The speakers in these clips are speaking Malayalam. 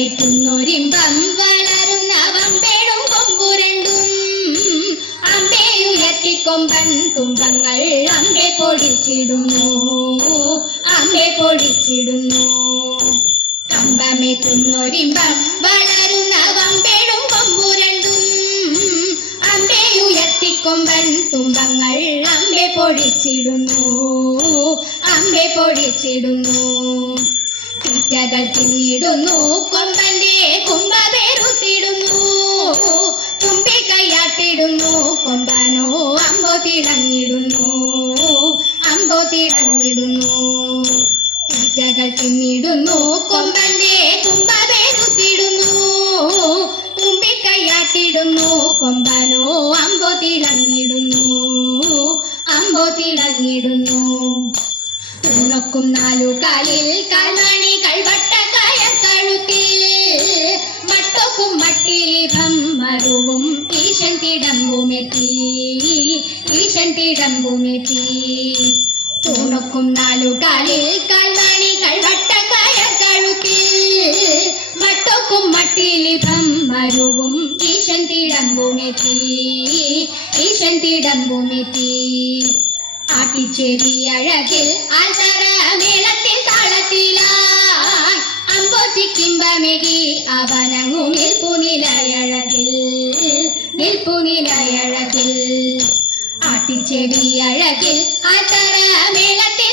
കമ്പമേറ്റുന്നൊരിമ്പം വളരുന്ന വമ്പേടും കൊമ്പുരണ്ടും. അമ്പേയുയർത്തിക്കൊമ്പൻ തുമ്പങ്ങൾ അമ്പെ പൊടിച്ചിടുന്നു. അമ്പെ പൊടിച്ചിടുന്നു. കമ്പമേറ്റുന്നൊരിമ്പം വളരുന്ന വമ്പേടും കൊമ്പുരണ്ടും. അമ്പേയുയർത്തിക്കൊമ്പൻ തുമ്പങ്ങൾ അമ്പെ പൊടിച്ചിടുന്നു. അമ്പെ പൊടിച്ചിടുന്നു. തീറ്റകൾ തിന്നിടുന്നു കൊമ്പന്റെ കുമ്പപേരുത്തിടുന്നു തുമ്പി കയ്യാട്ടിടുന്നു കൊമ്പനോ അമ്പോ തിളങ്ങിടുന്നു. അമ്പോ തിളങ്ങിടുന്നു. തീറ്റകൾ തിന്നിടുന്നു കൊമ്പന്റെ കുമ്പപേരുത്തിടുന്നു തുമ്പി കയ്യാട്ടിടുന്നു കൊമ്പനോ അമ്പോ തിളങ്ങിടുന്നു. അമ്പോ തിളങ്ങിടുന്നു. തുണക്കും നാലു കാലിൽ കാൽമണികൾ വട്ടക്കായർ കഴുത്തിൽ മട്ടൊക്കും മട്ടിലിഭം മരുവും ഈശൻ തിടമ്പുമെത്തി ഈശൻ തിടമ്പുമെത്തി തുണക്കും നാലു കാലിൽ കാൽമണികൾ വട്ടക്കായർ കഴുത്തിൽ മട്ടൊക്കും മട്ടിലിഭം മരുവും ഈശൻ തിടമ്പുമെത്തി ഈശൻ തിടമ്പുമെത്തി ആട്ടിച്ചേരി അഴകിൽ ആൽത്തറ മേളത്തിൽ താളത്തിലായി. അമ്പോച്ചിക്കിമ്പമെകി അവനങ്ങു നിൽപ്പു നിലയഴകിൽ നിൽപ്പു നിലയഴകിൽ ആട്ടിച്ചെടി അഴകിൽ ആൽത്തറ മേളത്തിൽ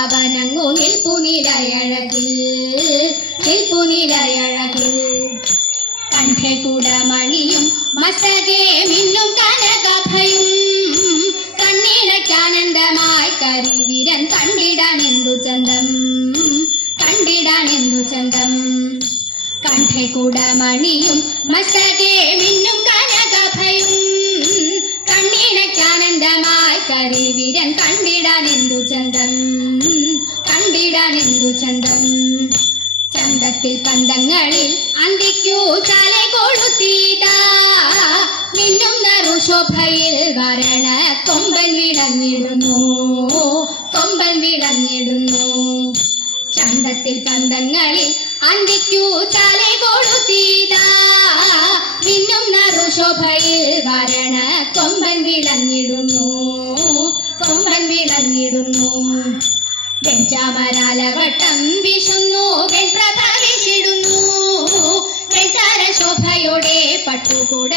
അവനങ്ങു നിൽപ്പു നിലയഴകിൽ കണ്ഠകൂടമണിയും മസ്തകേ മിന്നും കനകഭയും കണ്ണീടക്കാനന്ദമായി കരിവീരൻ കണ്ടിടാൻ എന്തു ചന്തം? കണ്ടിടാൻ എന്തു ചന്തം കണ്ഠകൂടമണിയും മസകെ മിന്നും കനകഭയും കണ്ണീടക്കാനന്ദമായി കരിവീരൻ കണ്ടിടാൻ എന്തു ചന്തം? കണ്ടിടാൻ എന്തു ചന്തം? ചന്തത്തിൽ പന്തങ്ങളിൽ അന്തിക്കൂ നറുശോഭയിൽ വരണ കൊമ്പൻ വിടഞ്ഞിടുന്നു കൊമ്പൻ വിടഞ്ഞിടുന്നു ചന്തത്തിൽ പന്തങ്ങളിൽ അന്തിക്കൂ ചാല കൊളുത്തീതാ. നറുശോഭയിൽ വരണ കൊമ്പൻ വിളഞ്ഞിടുന്നു. കൊമ്പൻ വിളഞ്ഞിടുന്നു. വെഞ്ചാമരാലവട്ടം വിശുന്നു. വെൺപ്രഭ വിശിടുന്നു. വെട്ടാര ശോഭയോടെ പട്ടുകൂട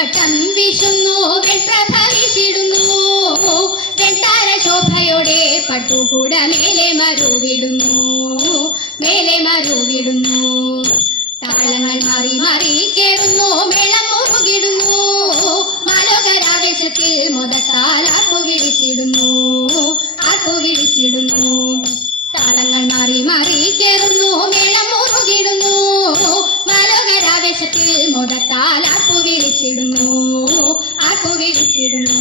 വെഞ്ചാമരാലവട്ടം വിശുന്നു വെൺപ്രഭ വിശിടുന്നു. വെട്ടാര ശോഭയോടെ പട്ടുകൂട മേലെ മരുവിടുന്നു. മേലെ മരുവിടുന്നു. താളങ്ങൾ മാറി മാറി കേറുന്നു മേളം മുറുകിടുന്നു മാലോകരാവേശത്തിൽ മുതത്താലാപ്പു വിളിച്ചിടുന്നു ആർപ്പു വിളിച്ചിടുന്നു